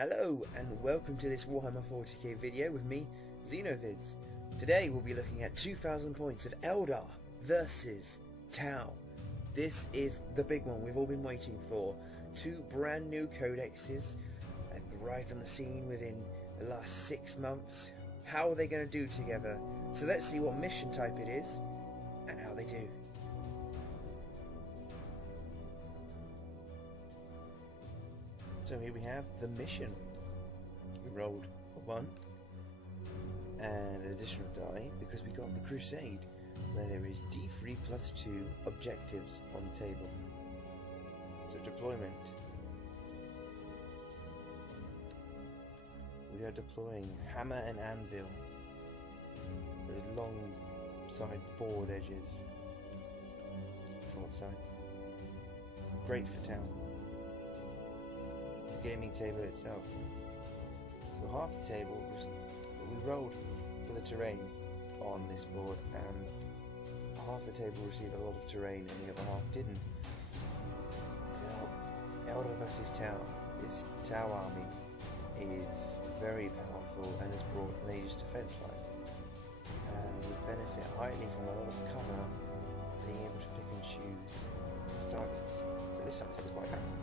Hello and welcome to this Warhammer 40k video with me, Xenovids. Today we'll be looking at 2000 points of Eldar versus Tau. This is the big one we've all been waiting for. Two brand new codexes have arrived on the scene within the last 6 months. How are they going to do together? So let's see what mission type it is and how they do. So here we have the mission. We rolled a 1 and an additional die because we got the Crusade, where there is D3 plus 2 objectives on the table. So deployment. We are deploying hammer and anvil with long side board edges, short side. Great for town. Gaming table itself. So half the table we rolled for the terrain on this board, and half the table received a lot of terrain and the other half didn't. Now, Eldar versus Tau. This Tau army is very powerful and has brought an Aegis defense line, and would benefit highly from a lot of cover, being able to pick and choose its targets. So this side of the table is quite powerful.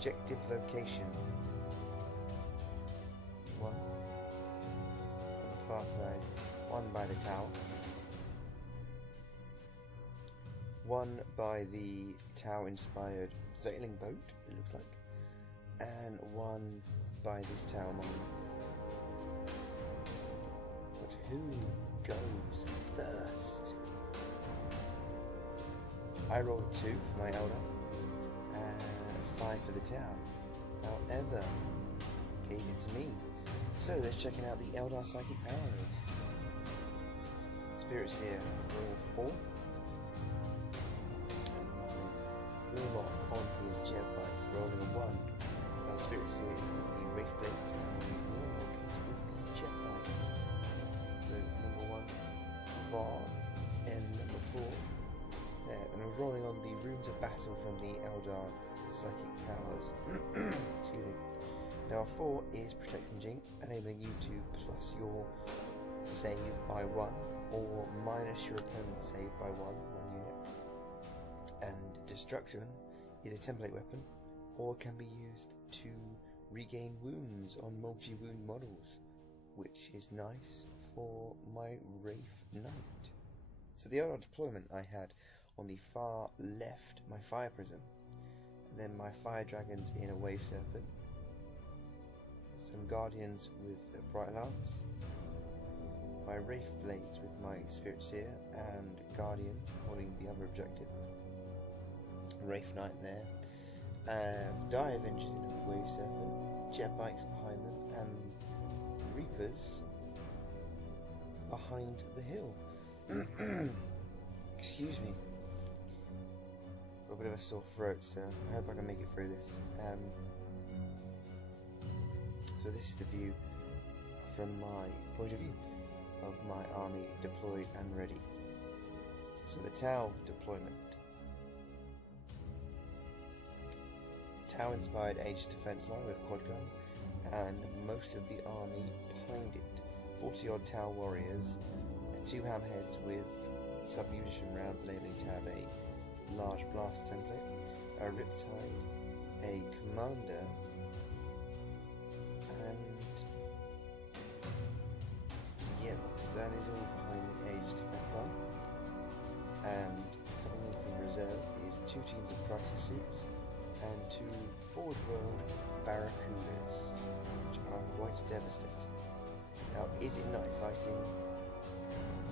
Objective location. 1 on the far side, 1 by the Tau, 1 by the Tau inspired sailing boat, it looks like, and 1 by this Tau mine. But who goes first? I rolled 2 for my Eldar and 5 for the Tau. However, it gave it to me. So let's check out the Eldar psychic powers. Spirits here, roll 4. And my Warlock on his jet bike, rolling a 1. Spirits here is with the Wraith Blades, and the Warlock is with the jet bike. So number 1, Var, and number 4. There, and I was rolling on the Runes of Battle from the Eldar psychic powers. Excuse me. Now 4 is Protect and Jink, enabling you to plus your save by 1 or minus your opponent's save by 1 unit. And Destruction is a template weapon, or can be used to regain wounds on multi-wound models, which is nice for my Wraith Knight. So the Eldar deployment I had on the far left, my Fire Prism, and then my Fire Dragons in a Wave Serpent, some Guardians with a Bright Lance, my Wraith Blades with my Spirit Seer, and Guardians holding the other objective, Wraith Knight there, Die Avengers in a Wave Serpent, Jet Bikes behind them, and Reapers behind the hill. Excuse me. A bit of a sore throat, so I hope I can make it through this. So this is the view from my point of view of my army deployed and ready. So the Tau deployment. Tau inspired Aegis defense line with quad gun, and most of the army behind it. 40 odd Tau warriors, 2 hammerheads with sub-munition rounds enabling to have a large blast template, a Riptide, a Commander, and yeah, that is all behind the Aegis defense line. And coming in from reserve is 2 teams of Crisis Suits and 2 Forge World Barracudas, which are quite devastating. Now, is it night fighting?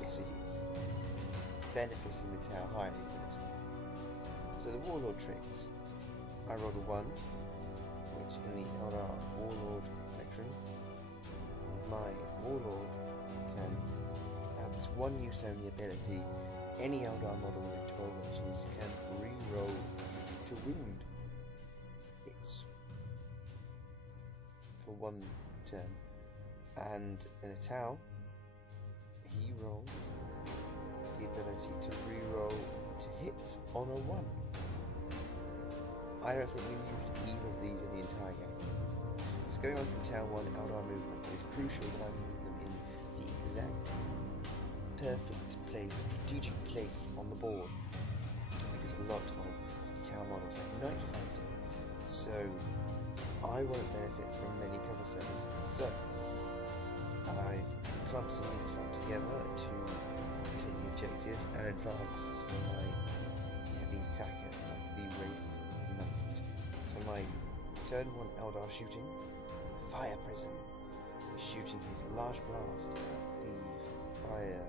Yes, it is. Benefiting the Tau highly with this one. So the Warlord traits. I rolled a 1, which in the Eldar Warlord section, my Warlord can have this 1 use only ability. Any Eldar model within 12 inches can re-roll to wound hits for 1 turn. And in the Tau, he rolled the ability to reroll to hits on a 1. I don't think we've used either of these in the entire game. So going on from Tau 1 Eldar movement, it is crucial that I move them in the exact perfect place, strategic place on the board, because a lot of the Tau models have night fighting, so I won't benefit from many cover saves. So I've clumped some units up together to take the objective and advance some of my heavy attackers like the Wraith Knight. So my turn 1 Eldar shooting, Fire Prism, is shooting his large blast at the Fire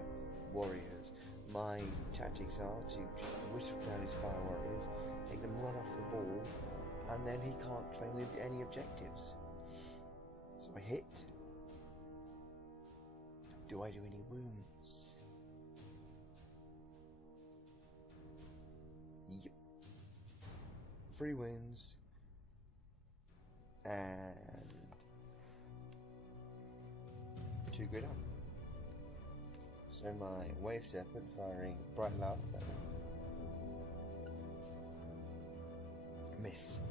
Warriors. My tactics are to just whittle down his Fire Warriors, make them run off the ball, and then he can't claim any objectives. So I hit. Do I do any wounds? Yep. 3 wounds. And 2 go down. So my Wave Serpent firing Bright Lance at him. Miss.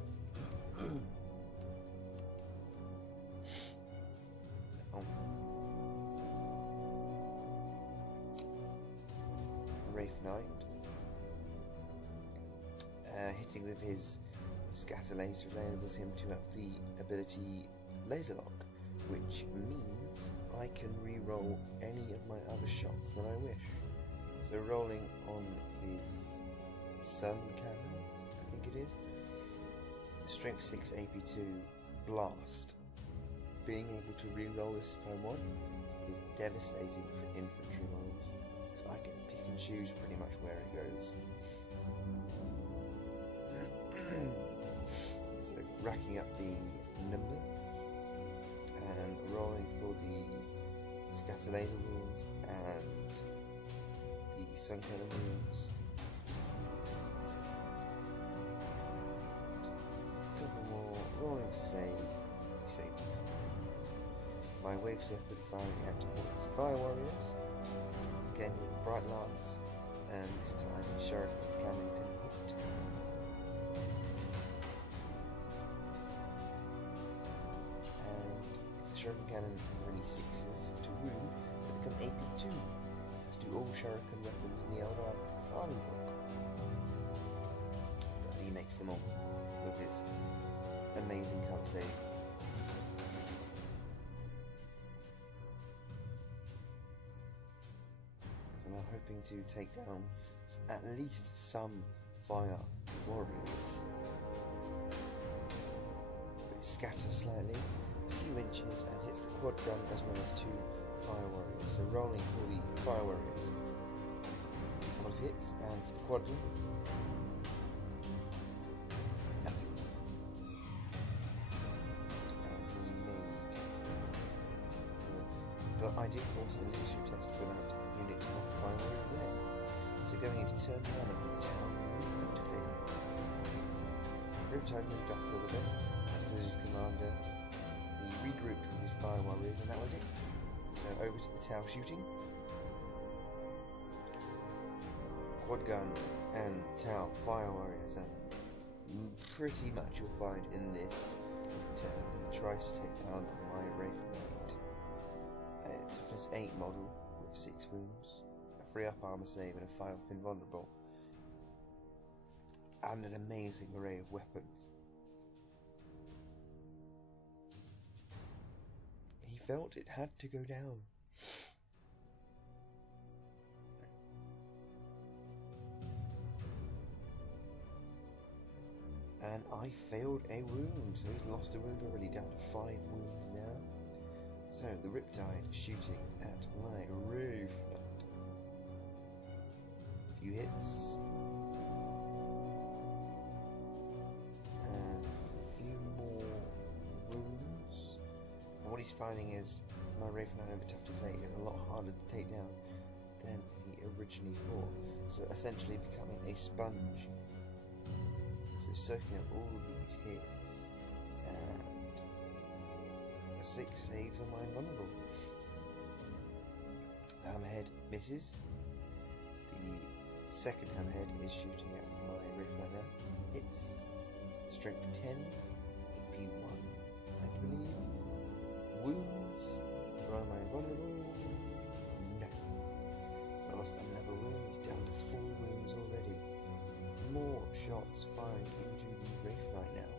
Down. Wraith Knight. Hitting with his Scatter Laser enables him to have the ability Laser Lock, which means I can re-roll any of my other shots that I wish. So rolling on his Sun Cannon, I think it is, Strength 6 AP2 Blast. Being able to re-roll this if I want is devastating for infantry models, because I can pick and choose pretty much where it goes. So racking up the number and rolling for the Scatter Laser wounds and the Sun Cannon wounds. And a couple more rolling to save. We saved a couple. My Wave Serpent firing at all his Fire Warriors. Again with Bright Lance, and this time the Shuriken Cannon can hit. Shuriken Cannon has any 6s to wound, they become AP2, as do all Shuriken weapons in the Eldar army book. But he makes them all with his amazing cover save. And I'm hoping to take down at least some Fire Warriors. But it scatters slightly, a few inches, and hits the quad gun as well as 2 Fire Warriors. So rolling for the Fire Warriors. A couple of hits, and for the quad gun, nothing. And he made. But I did force a leadership test for that unit of Fire Warriors there. So going into turn 1 of the Tau movement phase. Riptide moved up a little bit, as did his commander. He regrouped with his Fire Warriors, and that was it. So over to the Tau shooting. Quad gun and Tau Fire Warriors, and pretty much you'll find in this turn he tries to take down my Wraith Knight. A toughness 8 model with 6 wounds, a 3 up armor save, and a 5 up invulnerable, and an amazing array of weapons. He felt it had to go down. And I failed a wound, so he's lost a wound already, down to 5 wounds now. So the Riptide shooting at my Wraith Knight. A few hits. And a few more wounds. And what he's finding is my Wraith Knight over toughness 8 is a lot harder to take down than he originally thought. So essentially becoming a sponge. So soaking up all of these hits, and a 6 saves on my invulnerable. hammerhead misses. The second hammerhead is shooting at my Wraithknight now. It's strength 10, AP 1, I believe. Wounds. Or am I vulnerable? No. So I lost another wound. He's down to 4 wounds already. More shots firing into the Wraithknight now.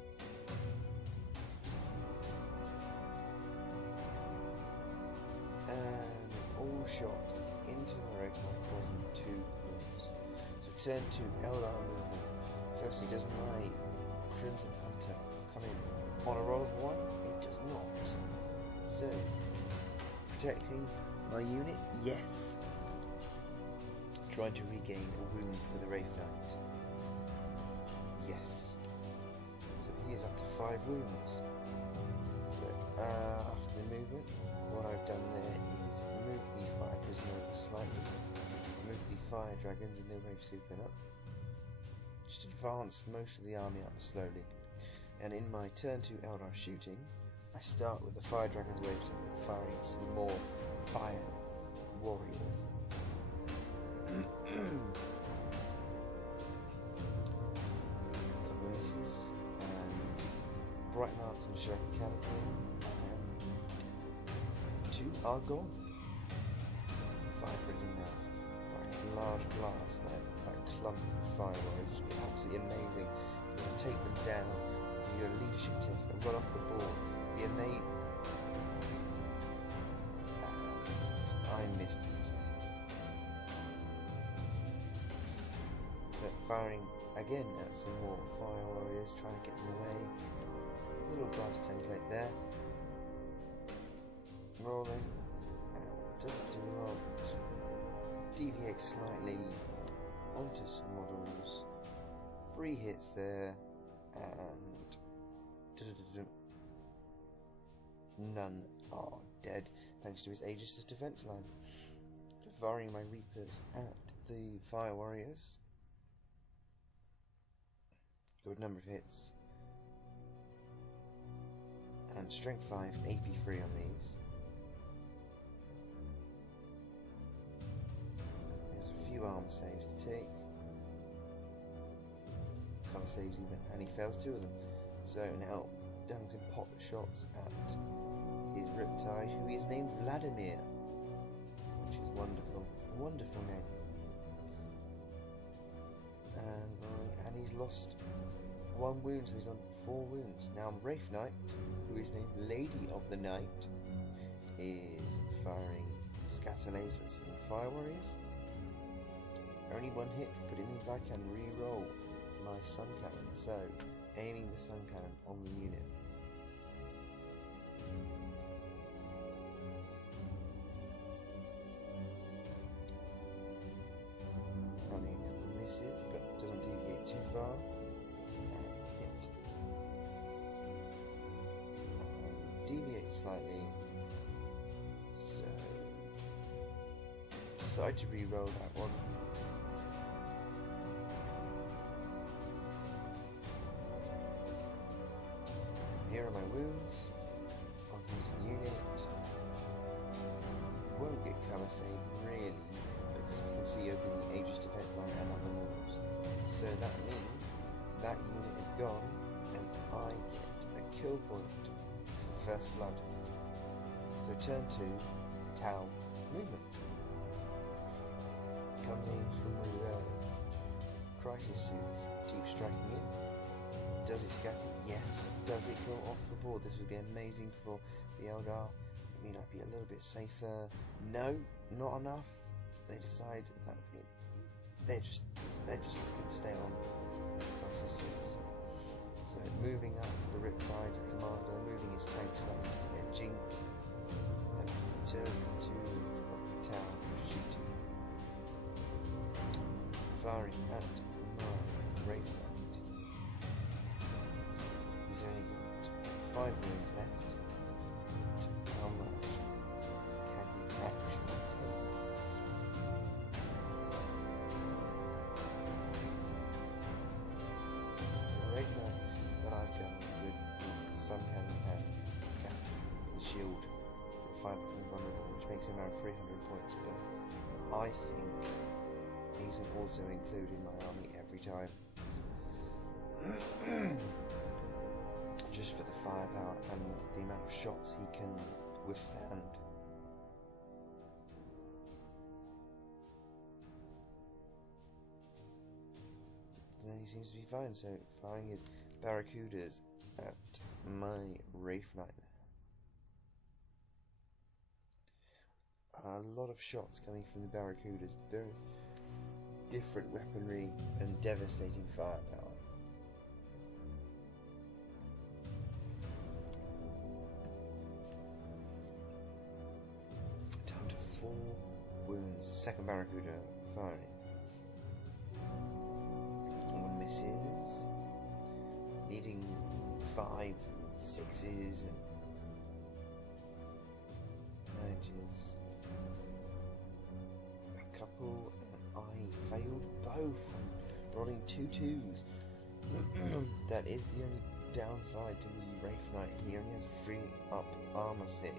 And all shot into my Wraithknight, causing 2 wounds. So turn 2, Eldar movement. Firstly, does my Crimson Hunter come in on a roll of 1? It does not. So, protecting my unit, yes. Trying to regain a wound for the Wraithknight, yes. So he is up to 5 wounds. So after the movement, what I've done there is move the fire prison over slightly, move the fire dragons in their wave super up, just advance most of the army up slowly. And in my turn 2 Eldar shooting, I start with the fire dragon's wave super, firing some more fire warriors. A couple of misses, and bright marks and sharp canopy, and 2 are gone. Fire prison now, firing a large blast, that clump of fire warriors. It's been absolutely amazing. You're going to take them down, do your leadership test, and run off the board. Be amazing. And I missed completely. But firing again at some more fire warriors, trying to get them away. Little blast template there. Rolling, and doesn't do a lot. Deviate slightly onto some models. 3 hits there, and none are dead thanks to his Aegis of defense line. Firing my Reapers at the fire warriors. Good number of hits. And strength 5, AP 3 on these. There's a few armor saves to take. Cover saves even, and he fails 2 of them. So now having some pot shots at his Riptide, who is named Vladimir, which is wonderful. A wonderful name. And he's lost 1 wound, so he's on 4 wounds. Now Wraithknight, who is named Lady of the Night, is firing scatter laser at some fire warriors. Only 1 hit, but it means I can re-roll my sun cannon. So aiming the sun cannon on the unit. Having a couple of misses, but doesn't deviate too far. And hit. Deviate slightly. So decide to re-roll that one. Here are my wounds on his unit. Won't get cover save really, because I can see over the Aegis defense line and other models. So that means that unit is gone, and I get a kill point for first blood. So turn 2, Tau movement. Comes in from reserve. Crisis suits, keep striking in. Does it scatter? Yes. Does it go off the board? This would be amazing for the Eldar. It may not be a little bit safer. No, not enough. They decide that they're just going to stay on these crisis suits. So moving up the Riptide, the commander, moving his tanks slightly to their jink, and turn to the tower, shooting, firing at my Wraithknight. He's only got 5 wounds left. But how much can he actually take? The Wraithknight that I've gone with is Sun Cannon and Shield for 5 vulnerable, which makes him around 300 points, but I think he's an auto include in my army every time. Just for the firepower and the amount of shots he can withstand. Then he seems to be fine, so firing his Barracudas at my Wraith Knight there. A lot of shots coming from the Barracudas, very different weaponry and devastating firepower. Down to 4 wounds, second Barracuda firing. One misses, needing 5s and 6s, and manages a couple, and I failed both. I'm rolling 2 2s. That is the only downside to the Wraith Knight. He only has a 3-up armor save.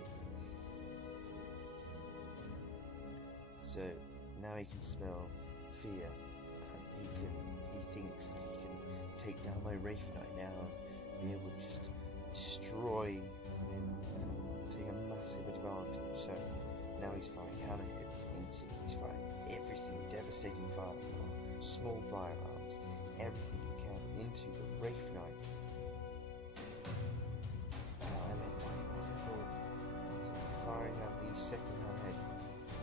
So now he can smell fear, and he thinks that he can take down my Wraith Knight now and be able to just destroy him and take a massive advantage. So now he's firing hammerheads he's firing everything, devastating firepower, small firearms, everything he can into the Wraith Knight. And I make my incredible, firing out the second hammerhead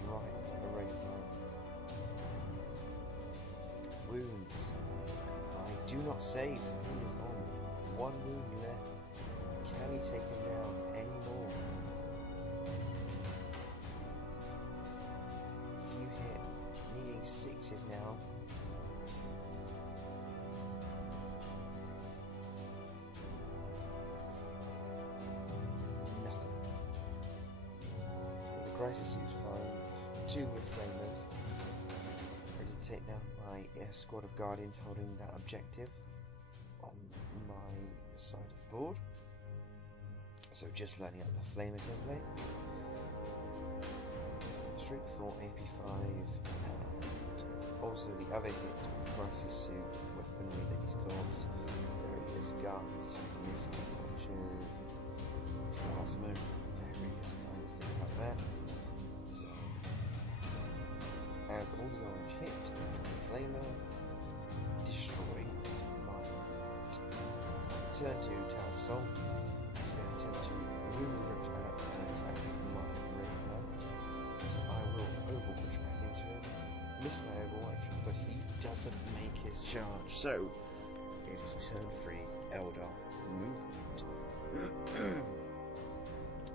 right at the Wraith Knight. Wounds. I do not save, so he is on 1 wound left. Can he take him down anymore? A few hit, needing 6s now. Nothing. So the crisis suit's fine. 2 with flamers. Ready to take down my squad of guardians holding that objective on my side of the board. So just lining up the flamer template. Strength 4, AP5, and also the other hits with the crisis suit weaponry that he's got. Various guns, missile launchers, plasma, various kind of things like that. So as all the orange hit, flamer destroyed my unit. Turn to Tau Assault. He's going to attempt to move the Riptide up and attack my Wraith Knight. So I will Overwatch back into him. Miss my Overwatch, but he doesn't make his charge. So it is turn 3 Eldar movement.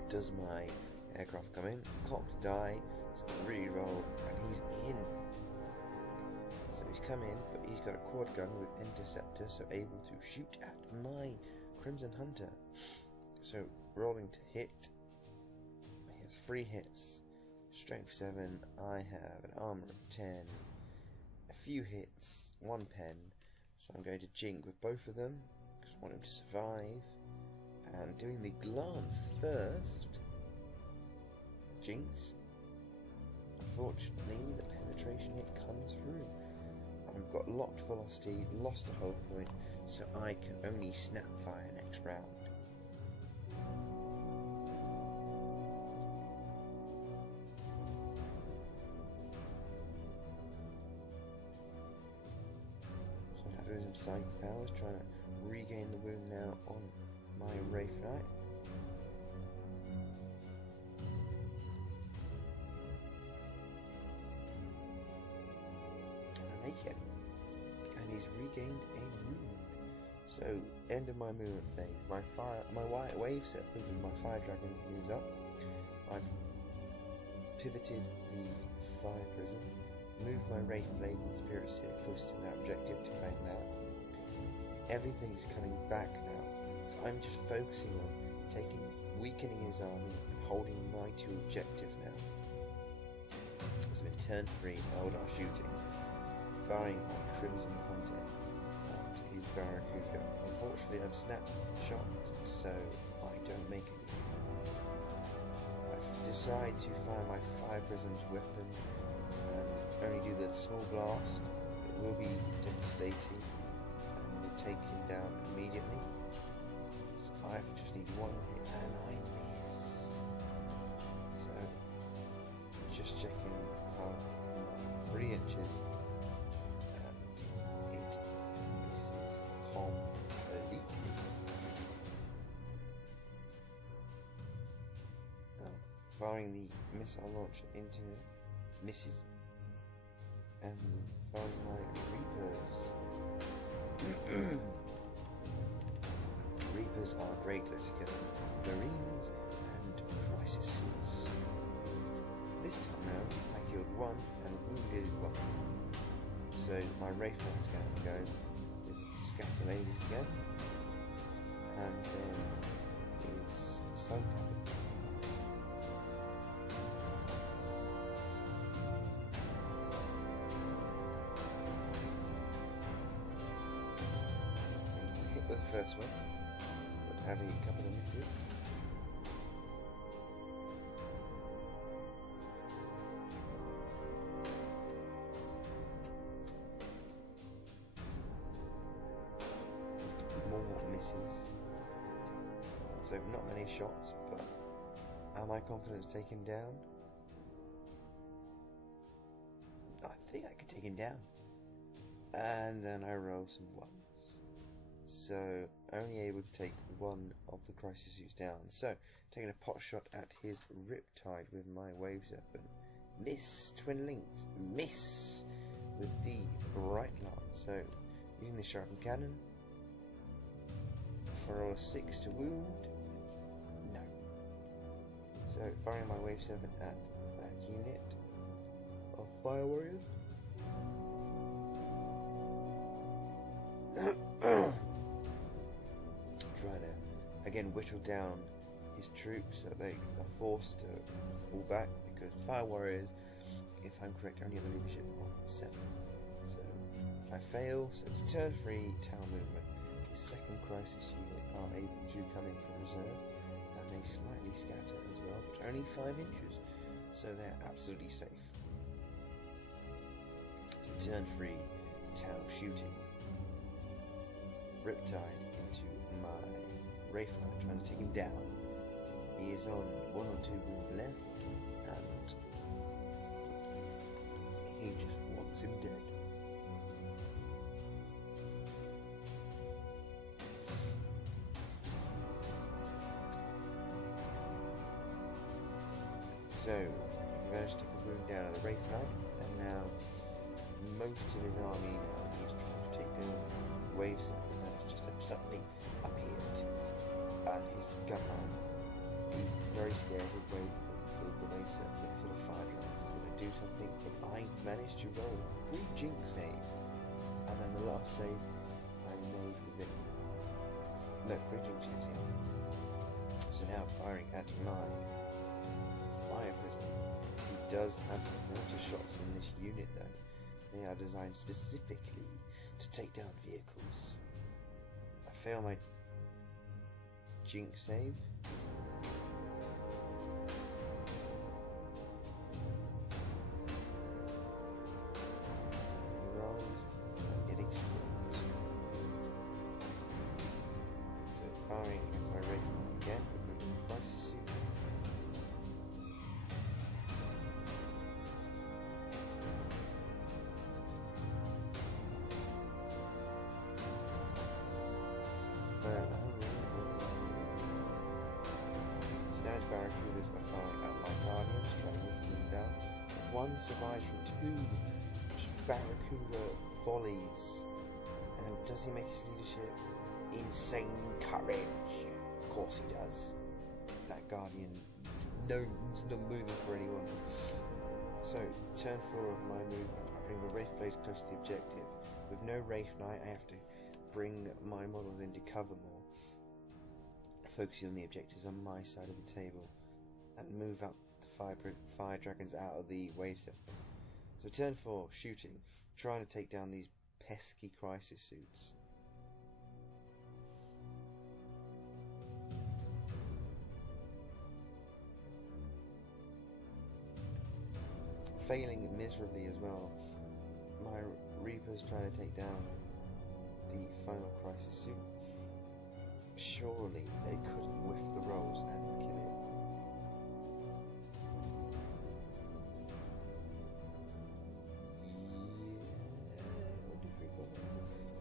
Does my aircraft come in? Cocked die. So re-roll, and he's in. So he's come in, but he's got a quad gun with interceptor, so able to shoot at my Crimson Hunter. So rolling to hit. He has 3 hits. Strength 7. I have an armor of 10. A few hits. 1 pen. So I'm going to jink with both of them because I want him to survive. And doing the glance first. Jinx. Unfortunately, the penetration hit comes through. I've got locked velocity, lost a hull point, so I can only snap fire next round. So now doing some psychic powers, trying to regain the wound now on my Wraith Knight. Make it, and he's regained a wound. So end of my movement phase. My white wave serpent with my fire dragons moves up. I've pivoted the fire prism, moved my wraith blades and spirit seer close to that objective to claim that. Everything's coming back now, so I'm just focusing on weakening his army and holding my 2 objectives now. So in turn 3, Eldar shooting. Firing my Crimson Hunter at his Barracuda. Unfortunately, I've snapped shot, so I don't make any. I decide to fire my fire prism's weapon and only do the small blast, but it will be devastating and will take him down immediately. So I just need one hit and I miss. So just checking how 3 inches and it misses completely. Firing the missile launcher into misses, and firing my Reapers. Reapers are great at killing Marines and crisis suits. This time round, I killed 1 and wounded 1. So my Wraith Knight is going to go with scatter lasers again, and then it's Sun Cannon. The first one would have a couple of misses. More misses. So not many shots, but am I confident to take him down? I think I could take him down. And then I roll some ones. So, only able to take 1 of the crisis suits down. So, taking a pot shot at his Riptide with my Wave Serpent. Miss, twin linked. Miss with the Bright Light. So, using the sharpened cannon for a 6 to wound. No. So, firing my Wave Serpent at that unit of Fire Warriors. Trying to again whittle down his troops so they are forced to fall back, because Fire Warriors, if I'm correct, only have a leadership of 7. So I fail, so it's turn 3 tower movement. The second crisis unit are able to come in from reserve, and they slightly scatter as well, but only 5 inches, so they're absolutely safe. So turn 3 tower shooting. Riptide into my Wraith Knight, trying to take him down. He is on 1 or 2 wound left, and he just wants him dead. So he managed to take a wound down of the Wraith Knight, and now most of his army now he's trying to take down Wave Serpent that has just suddenly appeared, and his gunman, he's very scared with the Wave Serpent for the Fire Dragons. He's going to do something, but I managed to roll 3 Jinx saves, and then the last save I made with it. No, 3 Jinx saves, yeah. So now firing at my Fire Prism. He does have mortar shots in this unit though. They are designed specifically to take down vehicles. I fail my Jinx save. He rolls and it explodes. So firing against my Wraith Knight again with the crisis suit. So now his Barracudas are firing at my Guardians, trying to whittle them down. One survives from 2 Barracuda volleys. And does he make his leadership? Insane courage. Of course he does. That Guardian, no, not moving for anyone. So, turn 4 of my movement. I bring the Wraith Blades close to the objective. With no Wraith Knight, I have to bring my models into cover more, focusing on the objectives on my side of the table, and move up the fire dragons out of the wave serpent. So turn 4, shooting, trying to take down these pesky crisis suits. failing miserably as well. My Reaper's trying to take down the final crisis suit. Surely they couldn't whiff the rolls and kill it.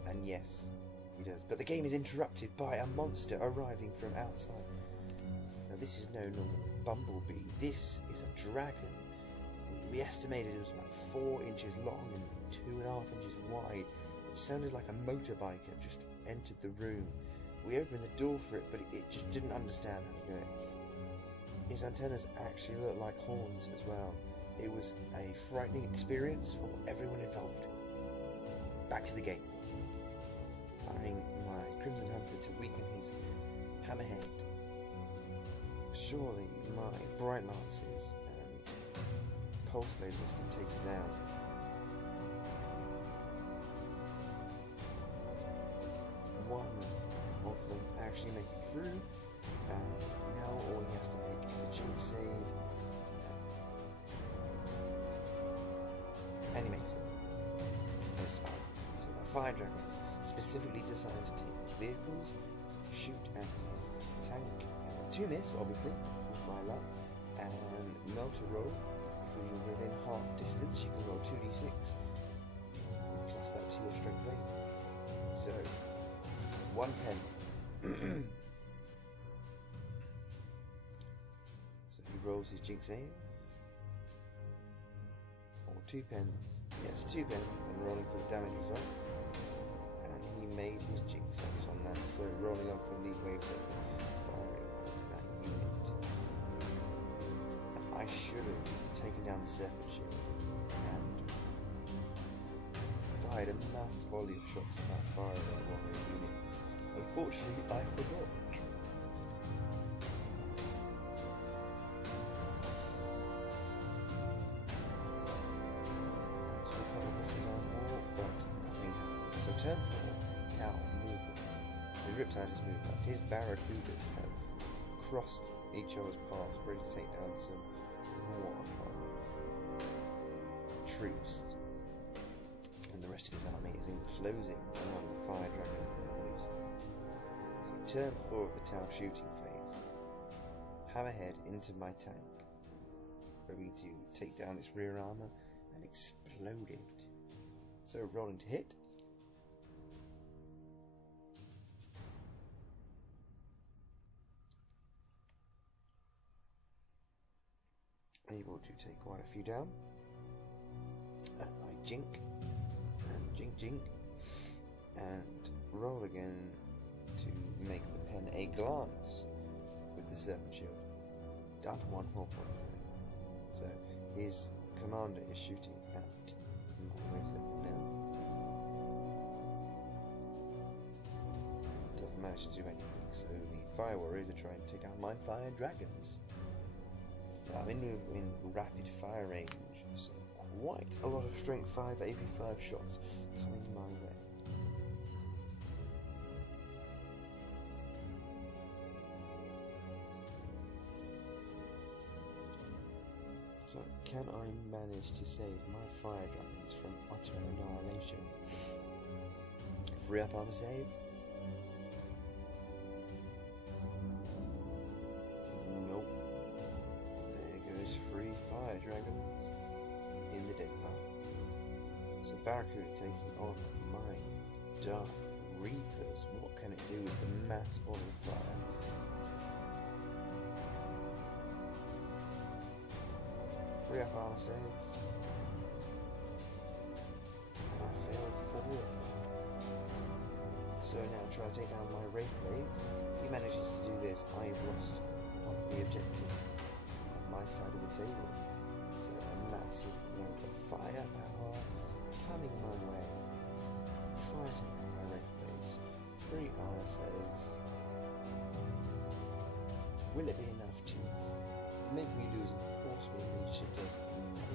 And yes, he does. But the game is interrupted by a monster arriving from outside. Now this is no normal bumblebee. This is a dragon. We estimated it was about 4 inches long and 2.5 inches wide. It sounded like a motorbiker just entered the room. We opened the door for it, but it just didn't understand how to do it. His antennas actually looked like horns as well. It was a frightening experience for everyone involved. Back to the game. Firing my Crimson Hunter to weaken his hammerhead. Surely my Bright Lances and Pulse Lasers can take it down. One of them actually make it through, and now all he has to make is a jinx save, and he makes it. It's fine. So my Fire Dragon is specifically designed to take vehicles, shoot at his tank, and 2 miss, obviously, with my luck, and melt a roll. If you're within half distance, you can roll 2d6, plus that to your strength 8. So, 1 pen. So he rolls his jinx save, or 2 pens. Yes, 2 pens, and rolling for the damage result. And he made his jinx saves on that, so rolling up from the wave circle, firing into that unit. And I should have taken down the Serpent Shield and fired a mass volley of shots at that fire at that Warhammer unit. Unfortunately, I forgot. So I'm trying to push him down more, but nothing happened. So turn 4, Tau movement. His Riptide has moved up. His Barracudas have crossed each other's paths, ready to take down some more troops. And the rest of his army is enclosing around the Fire Dragon and Waves. So turn 4 of the Tau shooting phase. Hammerhead into my tank. Going to take down its rear armor and explode it. So rolling to hit. Able to take quite a few down. And I jink. And jink. And roll again to make the pen a glance with the Serpent Shield. Down to 1 hull point there. So his commander is shooting at my wave serpent now. Doesn't manage to do anything, so the Fire Warriors are trying to take down my Fire Dragons. I'm in rapid fire range, so quite a lot of strength 5 AP5 shots coming my way. So can I manage to save my Fire Dragons from utter annihilation? 3 up armor save. Nope. There goes 3 Fire Dragons in the dead pile. So the Barracuda taking on my Dark Reapers. What can it do with the mass ball of fire? Three up armor saves, and I failed 4 of them. So now try to take down my Wraith Blades. If he manages to do this, I've lost one of the objectives on my side of the table. So a massive load of firepower coming my way. Try to take down my Wraith Blades. 3 armor saves. Will it be enough to make me lose and force me in leadership test? No.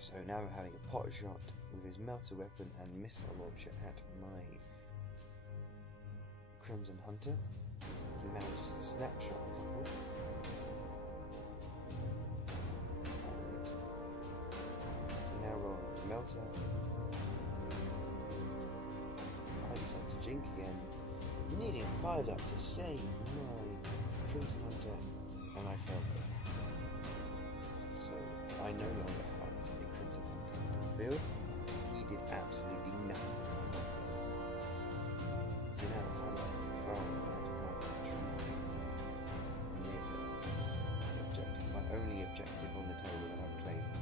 So now I'm having a pot shot with his melter weapon and missile launcher at my Crimson Hunter. He manages to snapshot a couple. Melter. I decide to jink again, needing 5 up to save my Crimson Hunter, and I failed both. So I no longer have a Crimson Hunter on the field. He did absolutely nothing in this game. So now Hammerhead firing at my troops near this objective, my only objective on the table that I've claimed.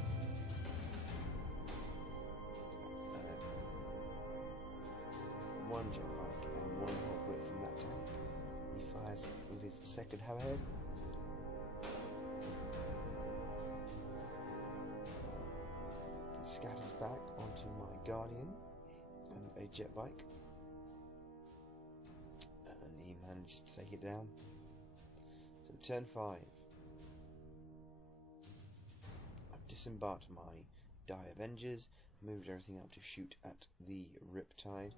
One jetbike and one hotwit from that tank. He fires with his second hammerhead. He scatters back onto my Guardian and a jetbike, and he manages to take it down. So turn 5. I've disembarked my Die Avengers, moved everything up to shoot at the Riptide,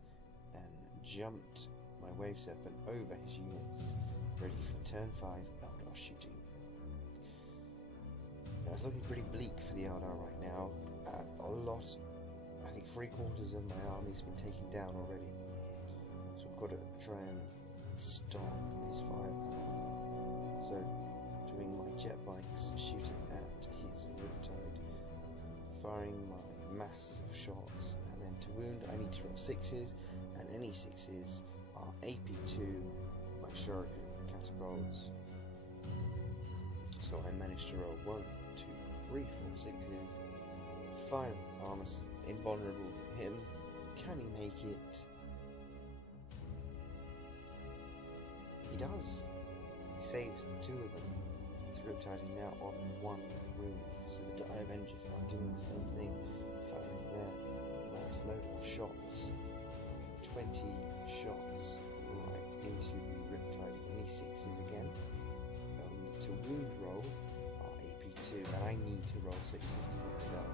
and jumped my Wave Serpent over his units, ready for turn 5 Eldar shooting. Now it's looking pretty bleak for the Eldar right now. I think 3/4 of my army's been taken down already. So I've got to try and stop his firepower. So doing my jet bikes, shooting at his Riptide, firing my mass of shots, and then to wound I need to roll 6s, and any 6s are AP2, my shuriken catapults. So I managed to roll 1, 2, 3, 4 6s, 5 armor invulnerable for him. Can he make it? He does. He saves 2 of them. His Riptide is now on 1 wound, so the Die Avengers are doing the same thing, firing their mass load of shots. 20 shots right into the Riptide. Any 6s again. To wound roll are AP2, and I need to roll 6s to take it down.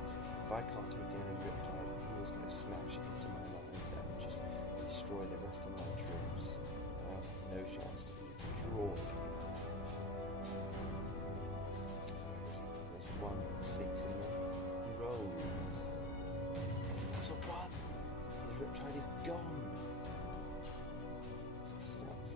If I can't take down his Riptide, he is going to smash into my lines and just destroy the rest of my troops. And I'll have no chance to even draw again. There's 1 6 in there. He rolls. And he rolls a 1. His Riptide is gone. So now I'm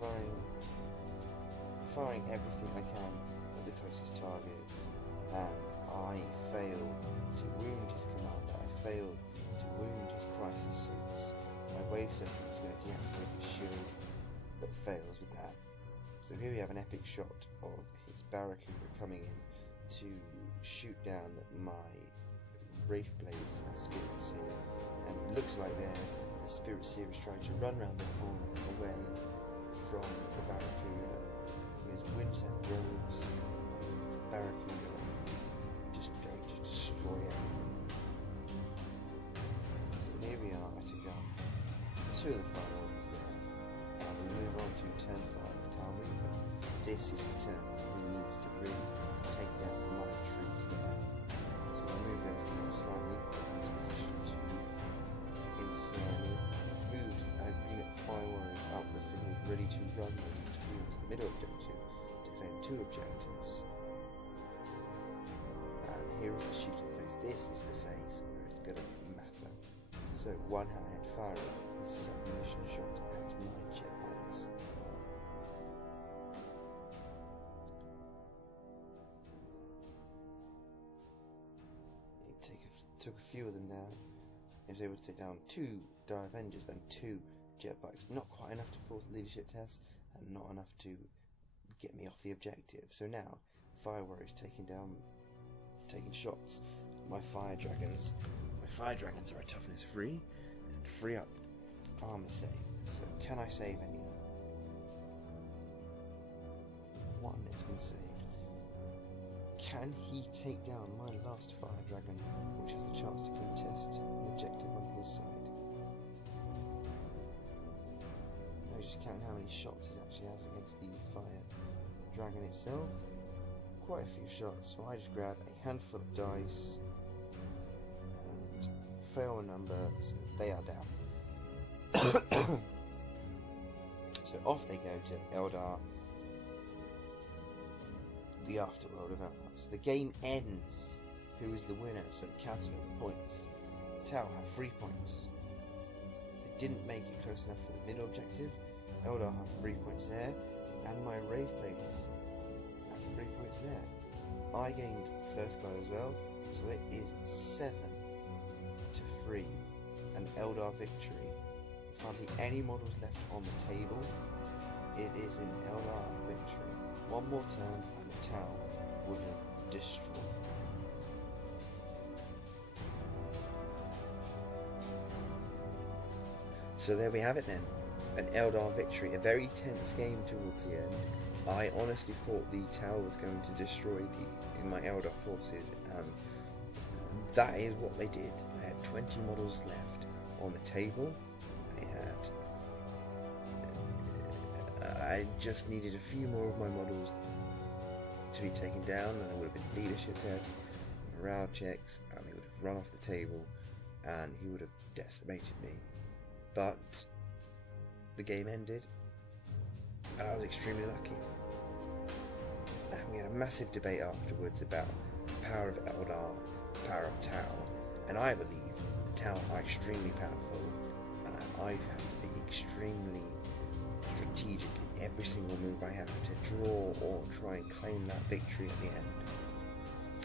firing everything I can at the closest targets, and I failed to wound his commander. I failed to wound his crisis suits. My Wave Serpent is going to deactivate his shield, but fails with that. So here we have an epic shot of his Barracuda coming in to shoot down my Wraith Blades and Spirit Seer, and it looks like the Spirit Seer is trying to run around the corner away from the Barracuda. His Windsent robes, the Barracuda just going to destroy everything. So here we are at a gun. 2 of the firearms there, and we move on to turn 5 Tau. This is the turn he needs to really take down my troops there. So I move everything up slightly, get into position to ensnare me. I've moved a unit of fire warriors up the field, ready to run them towards the middle objective to claim 2 objectives. And here is the shooting phase. This is the phase where it's going to matter. So 1 hammerhead firing his submission shot at my jetbikes. Took a few of them down. He was able to take down 2 Die Avengers and 2 jetbikes. Not quite enough to force the leadership test, and not enough to get me off the objective. So now, Fire Warriors taking shots at my Fire Dragons. My Fire Dragons are a toughness 3 and 3 up armor save. So can I save any of them? 1 has been saved. Can he take down my last Fire Dragon, which has the chance to contest the objective on his side? Now just count how many shots he actually has against the Fire Dragon itself. Quite a few shots, so I just grab a handful of dice and fail a number, so they are down. So off they go to Eldar, the afterworld of Eldar. So the game ends. Who is the winner? So counting up the points. Tau have 3 points. They didn't make it close enough for the middle objective. Eldar have 3 points there, and my Wraith Blades have 3 points there. I gained first blood as well, so it is 7-3, an Eldar victory. With hardly any models left on the table, it is an Eldar victory. One more turn and the Tau would have destroyed. So there we have it then, an Eldar victory, a very tense game towards the end. I honestly thought the Tau was going to destroy my Eldar forces, and that is what they did. I had 20 models left on the table. I just needed a few more of my models to be taken down, and there would have been leadership tests, morale checks, and they would have run off the table, and he would have decimated me. But the game ended, and I was extremely lucky. And we had a massive debate afterwards about the power of Eldar, the power of Tau, and I believe the Tau are extremely powerful, and I have to be extremely strategic in every single move I have to draw or try and claim that victory at the end.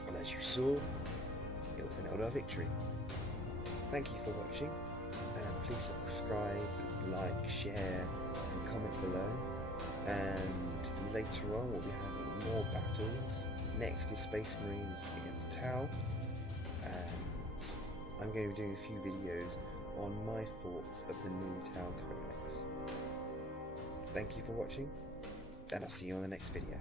And as you saw, it was an Eldar victory. Thank you for watching, and please subscribe, like, share, and comment below. And later on we'll be having more battles. Next is Space Marines against Tau, and I'm going to be doing a few videos on my thoughts of the new Tau Codex. Thank you for watching, and I'll see you on the next video.